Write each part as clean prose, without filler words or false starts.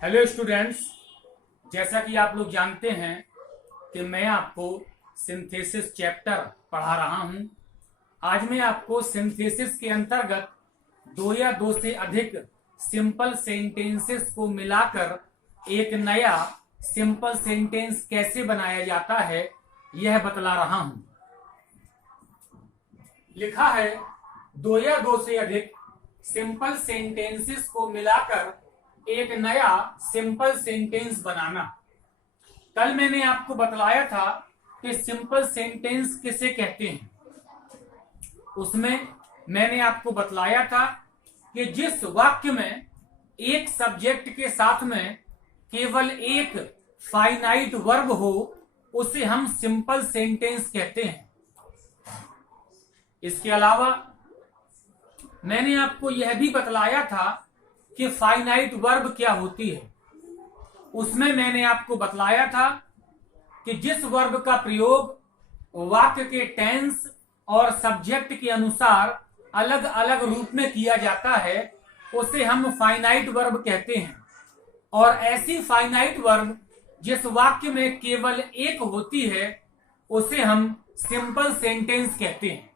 Hello students, जैसा कि आप लोग जानते हैं कि मैं आपको सिंथेसिस चैप्टर पढ़ा रहा हूं। आज मैं आपको सिंथेसिस के अंतर्गत दो या दो से अधिक सिंपल सेंटेंसेस को मिलाकर एक नया सिंपल सेंटेंस कैसे बनाया जाता है यह बतला रहा हूं। लिखा है दो या दो से अधिक सिंपल सेंटेंसेस को मिलाकर एक नया सिंपल सेंटेंस बनाना। कल मैंने आपको बतलाया था कि सिंपल सेंटेंस किसे कहते हैं। उसमें मैंने आपको बतलाया था कि जिस वाक्य में एक सब्जेक्ट के साथ में केवल एक फाइनाइट वर्ब हो उसे हम सिंपल सेंटेंस कहते हैं। इसके अलावा मैंने आपको यह भी बतलाया था कि फाइनाइट वर्ब क्या होती है। उसमें मैंने आपको बतलाया था कि जिस वर्ब का प्रयोग वाक्य के टेंस और सब्जेक्ट के अनुसार अलग अलग रूप में किया जाता है उसे हम फाइनाइट वर्ब कहते हैं, और ऐसी फाइनाइट वर्ब जिस वाक्य में केवल एक होती है उसे हम सिंपल सेंटेंस कहते हैं।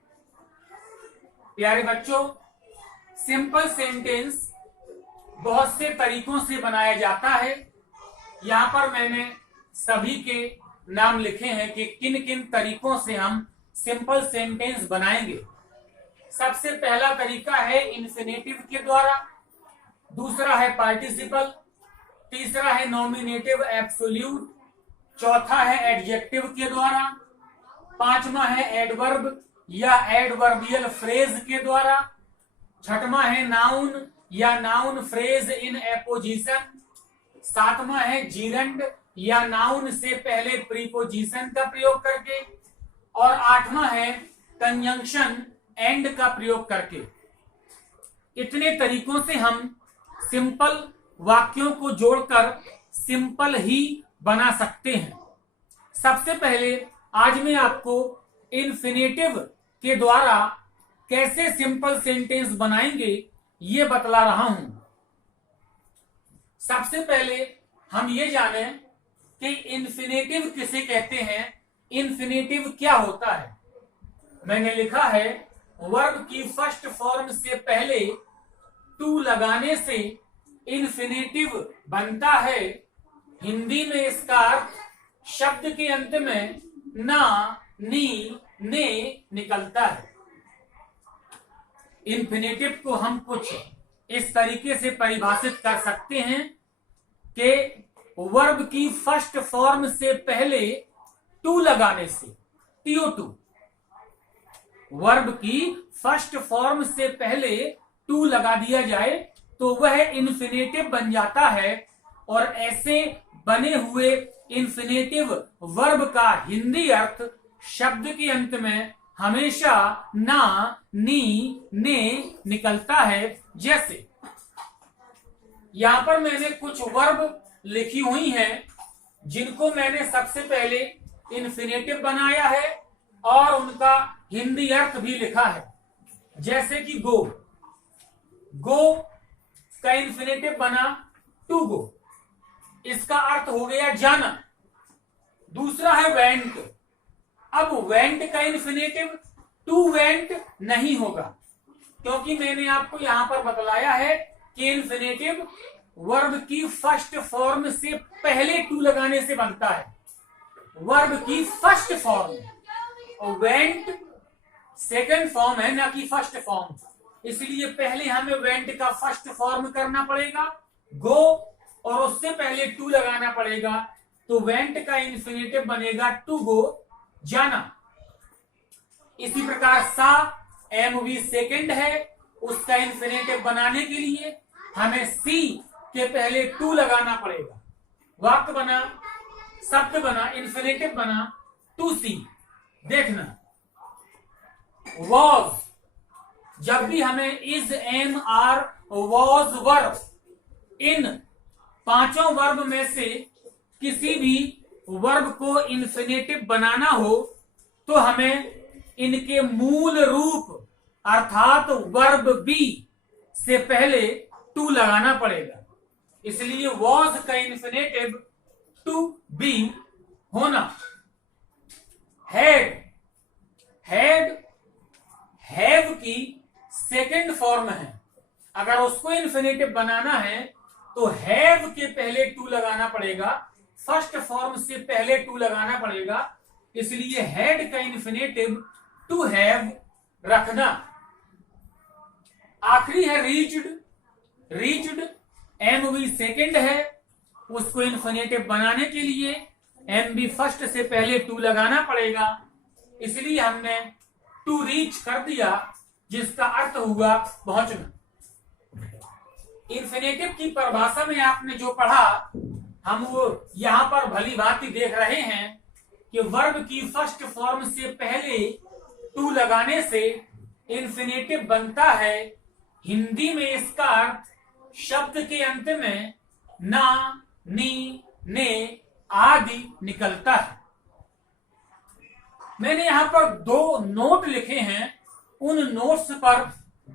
प्यारे बच्चों, सिंपल सेंटेंस बहुत से तरीकों से बनाया जाता है। यहां पर मैंने सभी के नाम लिखे हैं कि किन किन तरीकों से हम सिंपल सेंटेंस बनाएंगे। सबसे पहला तरीका है इन्फिनेटिव के द्वारा, दूसरा है पार्टिसिपल, तीसरा है नॉमिनेटिव एब्सोल्यूट, चौथा है एडजेक्टिव के द्वारा, पांचवा है एडवर्ब या एडवर्बियल फ्रेज के द्वारा, छठवां है नाउन या नाउन फ्रेज इन एपोजिशन, सातवां है जीरंड या नाउन से पहले प्रीपोजिशन का प्रयोग करके, और आठवां है कंजंक्शन एंड का प्रयोग करके। इतने तरीकों से हम सिंपल वाक्यों को जोड़कर सिंपल ही बना सकते हैं। सबसे पहले आज मैं आपको इन्फिनेटिव के द्वारा कैसे सिंपल सेंटेंस बनाएंगे ये बतला रहा हूं। सबसे पहले हम ये जानें कि इन्फिनेटिव किसे कहते हैं, इन्फिनेटिव क्या होता है। मैंने लिखा है वर्ब की फर्स्ट फॉर्म से पहले टू लगाने से इन्फिनेटिव बनता है। हिंदी में इसका अर्थ शब्द के अंत में ना, नी, ने निकलता है। इन्फिनेटिव को हम कुछ इस तरीके से परिभाषित कर सकते हैं कि वर्ब की फर्स्ट फॉर्म से पहले टू लगाने से, TO2, वर्ब की फर्स्ट फॉर्म से पहले टू लगा दिया जाए तो वह इन्फिनेटिव बन जाता है। और ऐसे बने हुए इन्फिनेटिव वर्ब का हिंदी अर्थ शब्द के अंत में हमेशा ना, नी, ने निकलता है। जैसे यहां पर मैंने कुछ वर्ब लिखी हुई हैं जिनको मैंने सबसे पहले इन्फिनेटिव बनाया है और उनका हिंदी अर्थ भी लिखा है। जैसे कि गो, गो का इन्फिनेटिव बना टू गो, इसका अर्थ हो गया जाना। दूसरा है वेंट, अब वेंट का इन्फिनेटिव टू वेंट नहीं होगा, क्योंकि मैंने आपको यहां पर बतलाया है कि इन्फिनेटिव वर्ब की फर्स्ट फॉर्म से पहले टू लगाने से बनता है, वर्ब की फर्स्ट फॉर्म, और वेंट सेकंड फॉर्म है ना कि फर्स्ट फॉर्म। इसलिए पहले हमें वेंट का फर्स्ट फॉर्म करना पड़ेगा गो, और उससे पहले टू लगाना पड़ेगा, तो वेंट का इन्फिनेटिव बनेगा टू गो, जाना। इसी प्रकार सा, MV सेकंड है, उसका इन्फिनेटिव बनाने के लिए हमें सी के पहले टू लगाना पड़ेगा। वाक्य बना, शब्द बना, इन्फिनेटिव बना टू सी। देखना, वॉज, जब भी हमें is, am, are, was verb, इन पांचों वर्ब में से किसी भी वर्ब को इन्फिनेटिव बनाना हो तो हमें इनके मूल रूप अर्थात वर्ब बी से पहले टू लगाना पड़ेगा। इसलिए वॉज का इन्फिनेटिव टू बी होना। हैड, हैड हैव की सेकेंड फॉर्म है। अगर उसको इन्फिनेटिव बनाना है तो हैव के पहले टू लगाना पड़ेगा, फर्स्ट फॉर्म से पहले टू लगाना पड़ेगा। इसलिए हैड का इन्फिनेटिव टू हैव रखना। आखिरी है रीच्ड, रीच्ड एम बी सेकेंड है, उसको इन्फिनेटिव बनाने के लिए एम बी फर्स्ट से पहले टू लगाना पड़ेगा। इसलिए हमने टू रीच कर दिया, जिसका अर्थ हुआ पहुंचना। इन्फिनेटिव की परिभाषा में आपने जो पढ़ा, हम वो यहां पर भली भांति देख रहे हैं कि वर्ब की फर्स्ट फॉर्म से पहले टू लगाने से इन्फिनेटिव बनता है। हिंदी में इसका अर्थ शब्द के अंत में ना, नी, ने आदि निकलता है। मैंने यहां पर दो नोट लिखे हैं, उन नोट्स पर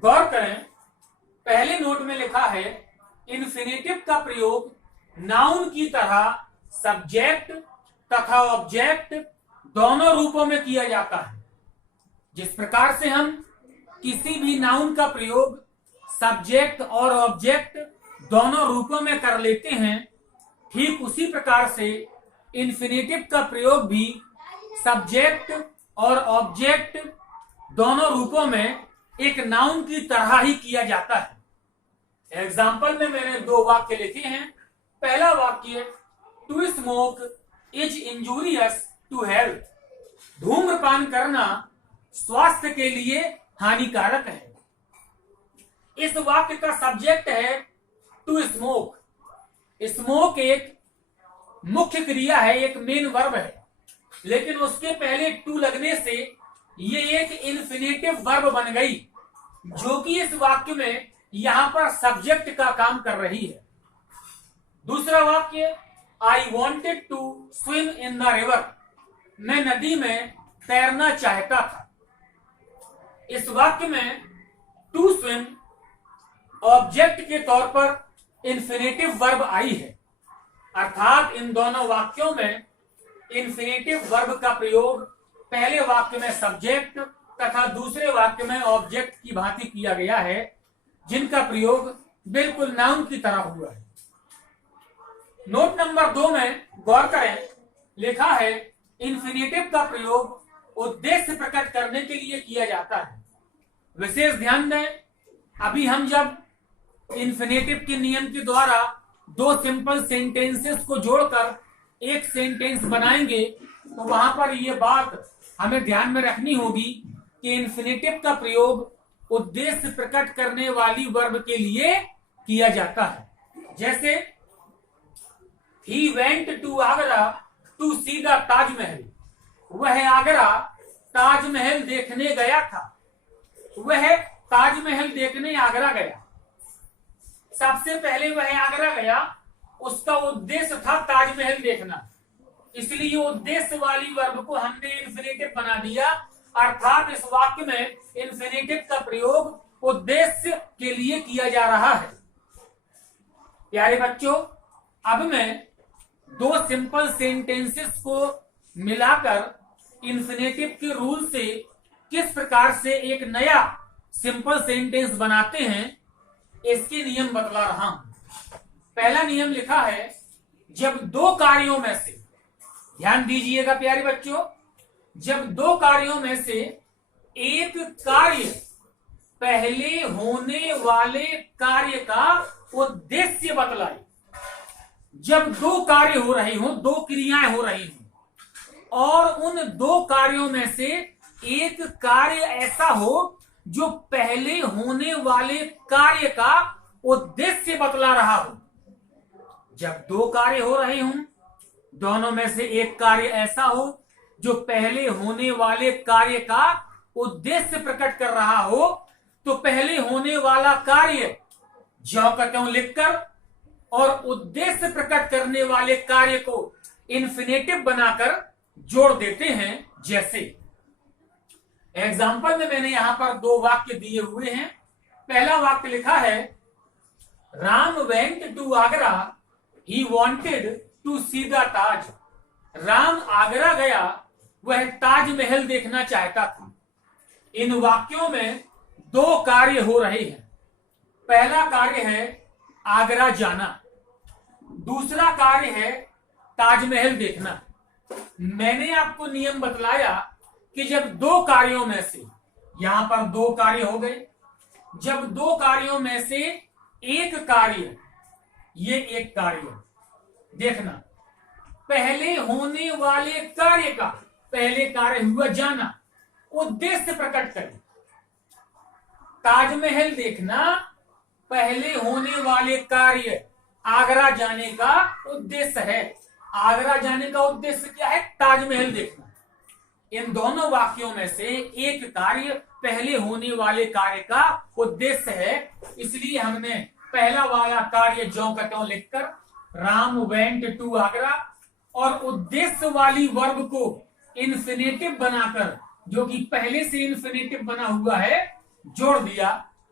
गौर करें। पहले नोट में लिखा है इन्फिनेटिव का प्रयोग नाउन की तरह सब्जेक्ट तथा ऑब्जेक्ट दोनों रूपों में किया जाता है। जिस प्रकार से हम किसी भी नाउन का प्रयोग सब्जेक्ट और ऑब्जेक्ट दोनों रूपों में कर लेते हैं, ठीक उसी प्रकार से इन्फिनेटिव का प्रयोग भी सब्जेक्ट और ऑब्जेक्ट दोनों रूपों में एक नाउन की तरह ही किया जाता है। एग्जाम्पल में मैंने दो वाक्य लिखे हैं। पहला वाक्य, to smoke is injurious to health. धूम्रपान करना स्वास्थ्य के लिए हानिकारक है। इस वाक्य का सब्जेक्ट है टू स्मोक। स्मोक एक मुख्य क्रिया है, एक मेन वर्ब है, लेकिन उसके पहले टू लगने से ये एक इन्फिनेटिव वर्ब बन गई, जो कि इस वाक्य में यहां पर सब्जेक्ट का काम कर रही है। दूसरा वाक्य, I wanted to swim in the river. मैं नदी में तैरना चाहता था। इस वाक्य में टू स्विम ऑब्जेक्ट के तौर पर इन्फिनेटिव वर्ब आई है, अर्थात इन दोनों वाक्यों में इन्फिनेटिव वर्ब का प्रयोग पहले वाक्य में सब्जेक्ट तथा दूसरे वाक्य में ऑब्जेक्ट की भांति किया गया है, जिनका प्रयोग बिल्कुल नाउन की तरह हुआ है। नोट नंबर 2 में गौर करें, लिखा है इन्फिनेटिव का प्रयोग उद्देश्य प्रकट करने के लिए किया जाता है। विशेष ध्यान दें, अभी हम जब इन्फिनेटिव के नियम के द्वारा दो सिंपल सेंटेंसेस को जोड़कर एक सेंटेंस बनाएंगे, तो वहां पर यह बात हमें ध्यान में रखनी होगी कि इन्फिनेटिव का प्रयोग उद्देश्य प्रकट करने वाली वर्ब के लिए किया जाता है। जैसे he went to Agra to see the Taj Mahal. वह आगरा ताजमहल देखने गया था। वह ताजमहल देखने आगरा गया। सबसे पहले वह आगरा गया, उसका उद्देश्य था ताजमहल देखना, इसलिए उद्देश्य वाली वर्ब को हमने इन्फिनेटिव बना दिया, अर्थात इस वाक्य में इन्फिनेटिव का प्रयोग उद्देश्य के लिए किया जा रहा है। प्यारे बच्चों, अब मैं दो सिंपल सेंटेंसेस को मिलाकर इन्फिनेटिव के रूल से किस प्रकार से एक नया सिंपल सेंटेंस बनाते हैं, इसके नियम बतला रहा हूं। पहला नियम लिखा है, जब दो कार्यों में से, ध्यान दीजिएगा प्यारे बच्चों, जब दो कार्यों में से एक कार्य पहले होने वाले कार्य का उद्देश्य बतलाए। जब दो कार्य हो रहे हों, दो क्रियाएं हो रही हों, और उन दो कार्यों में से एक कार्य ऐसा हो जो पहले होने वाले कार्य का उद्देश्य बतला रहा हो। जब दो कार्य हो रहे हों, दोनों में से एक कार्य ऐसा हो जो पहले होने वाले कार्य का उद्देश्य प्रकट कर रहा हो, तो पहले होने वाला कार्य ज्यों का त्यों लिखकर और उद्देश्य प्रकट करने वाले कार्य को इन्फिनेटिव बनाकर जोड़ देते हैं। जैसे एग्जाम्पल में मैंने यहां पर दो वाक्य दिए हुए हैं। पहला वाक्य लिखा है, Ram went to Agra, he wanted to see the Taj. Ram Agra गया, वह ताजमहल देखना चाहता था। इन वाक्यों में दो कार्य हो रहे हैं। पहला कार्य है आगरा जाना, दूसरा कार्य है ताजमहल देखना। मैंने आपको नियम बतलाया कि जब दो कार्यों में से, यहां पर दो कार्य हो गए, जब दो कार्यों में से एक कार्य, ये एक कार्य, देखना पहले होने वाले कार्य का, पहले कार्य हुआ जाना, उद्देश्य प्रकट करें। ताजमहल देखना पहले होने वाले कार्य, आगरा जाने का उद्देश्य है। आगरा जाने का उद्देश्य क्या है? ताजमहल देखना। इन दोनों वाक्यों में से एक कार्य पहले होने वाले कार्य का उद्देश्य है, इसलिए हमने पहला वाला कार्य ज्यों का त्यों लिखकर राम वेंट टू आगरा, और उद्देश्य वाली वर्ब को इन्फिनेटिव बनाकर, जो कि पहले से इन्फिनेटिव बना हुआ है, जोड़ दिया।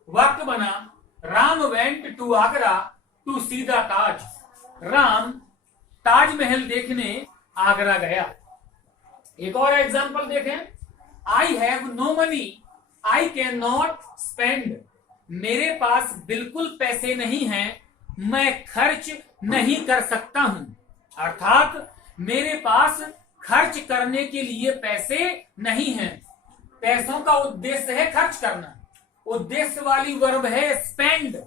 वाक्य बना Ram went to Agra to see the Taj. Ram Taj Mahal देखने आगरा गया। एक और एग्जांपल देखें। I have no money, I can not spend. मेरे पास बिल्कुल पैसे नहीं हैं, मैं खर्च नहीं कर सकता हूं। अर्थात मेरे पास खर्च करने के लिए पैसे नहीं हैं। पैसों का उद्देश्य है खर्च करना, उद्देश्य वाली वर्ब है स्पेंड,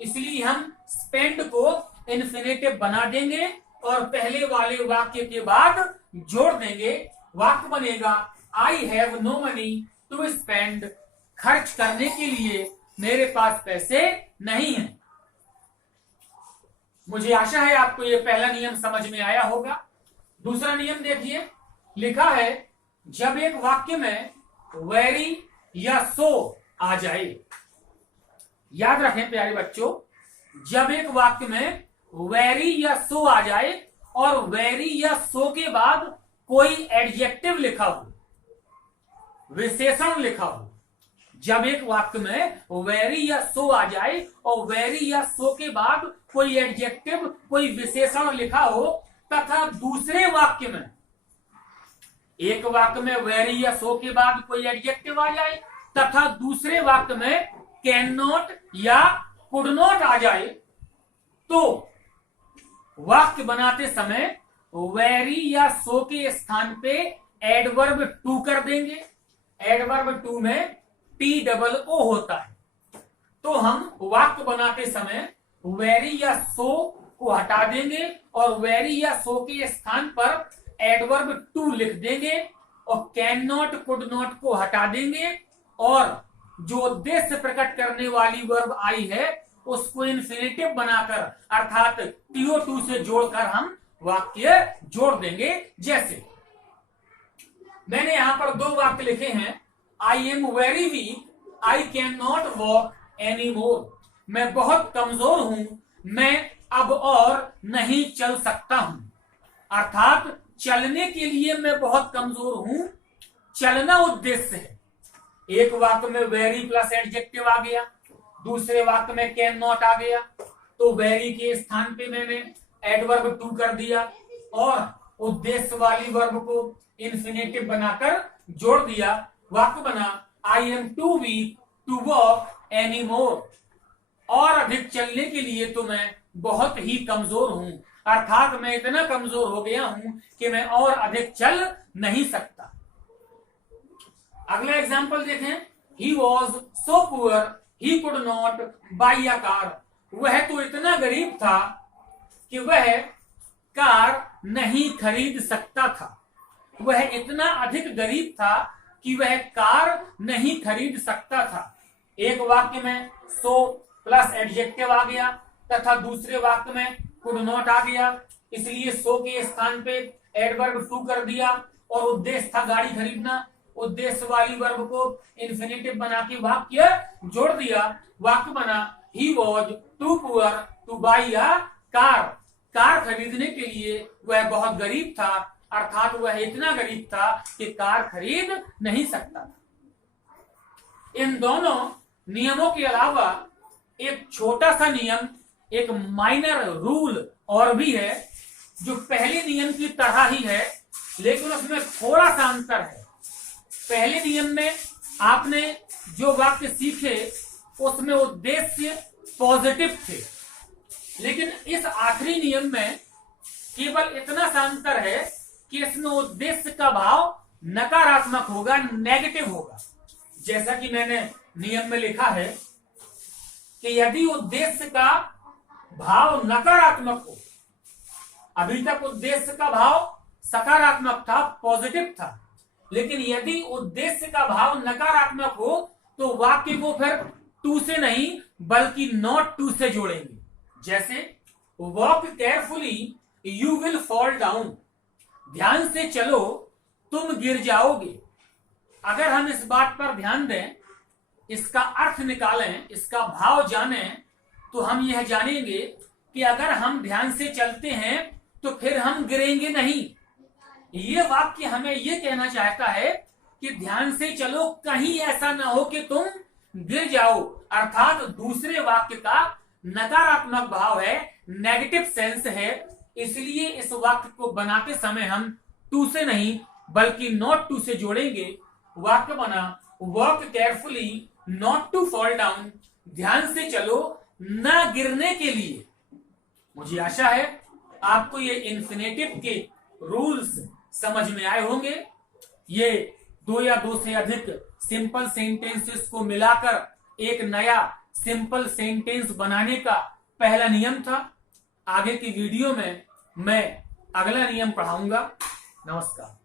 इसलिए हम स्पेंड को इन्फिनेटिव बना देंगे और पहले वाले वाक्य के बाद जोड़ देंगे। वाक्य बनेगा I have no money to spend. खर्च करने के लिए मेरे पास पैसे नहीं हैं। मुझे आशा है आपको यह पहला नियम समझ में आया होगा। दूसरा नियम देखिए, लिखा है जब एक वाक्य में वेरी या सो आ जाए। याद रखें प्यारे बच्चों, जब एक वाक्य में वेरी या सो आ जाए और वेरी या सो के बाद कोई एडजेक्टिव लिखा हो, विशेषण लिखा हो, जब एक वाक्य में वेरी या सो आ जाए और वेरी या सो के बाद कोई एडजेक्टिव, कोई विशेषण लिखा हो, तथा दूसरे वाक्य में, एक वाक्य में वेरी या सो के बाद कोई एडजेक्टिव आ जाए तथा दूसरे वाक्य में कैन नॉट या कुड नॉट आ जाए, तो वाक्य बनाते समय वेरी या सो के स्थान पे एडवर्ब टू कर देंगे। एडवर्ब टू में TOO होता है, तो हम वाक्य बनाते समय वेरी या सो को हटा देंगे और वेरी या सो के स्थान पर एडवर्ब टू लिख देंगे और कैन नॉट कुड नॉट को हटा देंगे और जो उद्देश्य प्रकट करने वाली वर्ब आई है उसको इन्फिनेटिव बनाकर अर्थात TO2 से जोड़कर हम वाक्य जोड़ देंगे। जैसे मैंने यहां पर दो वाक्य लिखे हैं, I am very weak, I can not walk any मोर। मैं बहुत कमजोर हूं, मैं अब और नहीं चल सकता हूं। अर्थात चलने के लिए मैं बहुत कमजोर हूं, चलना उद्देश्य है। एक वाक्य में वेरी प्लस एडजेक्टिव आ गया, दूसरे वाक्य में कैन नॉट आ गया, तो वेरी के स्थान पे मैंने एडवर्ब टू कर दिया और उद्देश्य वाली वर्ब को इन्फिनेटिव बनाकर जोड़ दिया। वाक्य बना I am too weak to walk any more. और अधिक चलने के लिए तो मैं बहुत ही कमजोर हूं, अर्थात मैं इतना कमजोर हो गया हूं कि मैं और अधिक चल नहीं सकता। अगला एग्जाम्पल देखें, he was so poor he could not by a car. वह तो इतना गरीब था कि वह कार नहीं खरीद सकता था। वह इतना अधिक गरीब था कि वह कार नहीं खरीद सकता था। एक वाक्य में सो प्लस एडजेक्टिव आ गया तथा दूसरे वाक्य में कुड नॉट आ गया, इसलिए सो के स्थान पे एडवर्ब टू कर दिया और उद्देश्य था गाड़ी खरीदना। उद्देश्य वाली वर्ब को इन्फिनेटिव बना के वाक्य जोड़ दिया। वाक्य बना he was too poor to buy a car. Car खरीदने के लिए वह बहुत गरीब था, अर्थात वह इतना गरीब था कि कार खरीद नहीं सकता। इन दोनों नियमों के अलावा एक छोटा सा नियम एक माइनर रूल और भी है जो पहले नियम की तरह ही है, लेकिन उसमें थोड़ा सा अंतर है। पहले नियम में आपने जो वाक्य सीखे उसमें उद्देश्य पॉजिटिव थे, लेकिन इस आखिरी नियम में केवल इतना सा अंतर है कि इसमें उद्देश्य का भाव नकारात्मक होगा, नेगेटिव होगा। जैसा कि मैंने नियम में लिखा है कि यदि उद्देश्य का भाव नकारात्मक हो, अभी तक उद्देश्य का भाव सकारात्मक था, पॉजिटिव था, लेकिन यदि उद्देश्य का भाव नकारात्मक हो तो वाक्य को फिर टू से नहीं बल्कि नॉट टू से जोड़ेंगे। जैसे walk carefully you will fall down, ध्यान से चलो तुम गिर जाओगे। अगर हम इस बात पर ध्यान दें, इसका अर्थ निकालें, इसका भाव जानें, तो हम यह जानेंगे कि अगर हम ध्यान से चलते हैं तो फिर हम गिरेंगे नहीं। ये वाक्य हमें यह कहना चाहता है कि ध्यान से चलो, कहीं ऐसा ना हो कि तुम गिर जाओ, अर्थात दूसरे वाक्य का नकारात्मक भाव है, नेगेटिव सेंस है। इसलिए इस वाक्य को बनाते समय हम टू से नहीं बल्कि नॉट टू से जोड़ेंगे। वाक्य बना walk carefully not to fall down, ध्यान से चलो ना गिरने के लिए। मुझे आशा है आपको ये इन्फिनेटिव के रूल्स समझ में आए होंगे। ये दो या दो से अधिक सिंपल सेंटेंसेस को मिलाकर एक नया सिंपल सेंटेंस बनाने का पहला नियम था। आगे की वीडियो में मैं अगला नियम पढ़ाऊंगा। नमस्कार।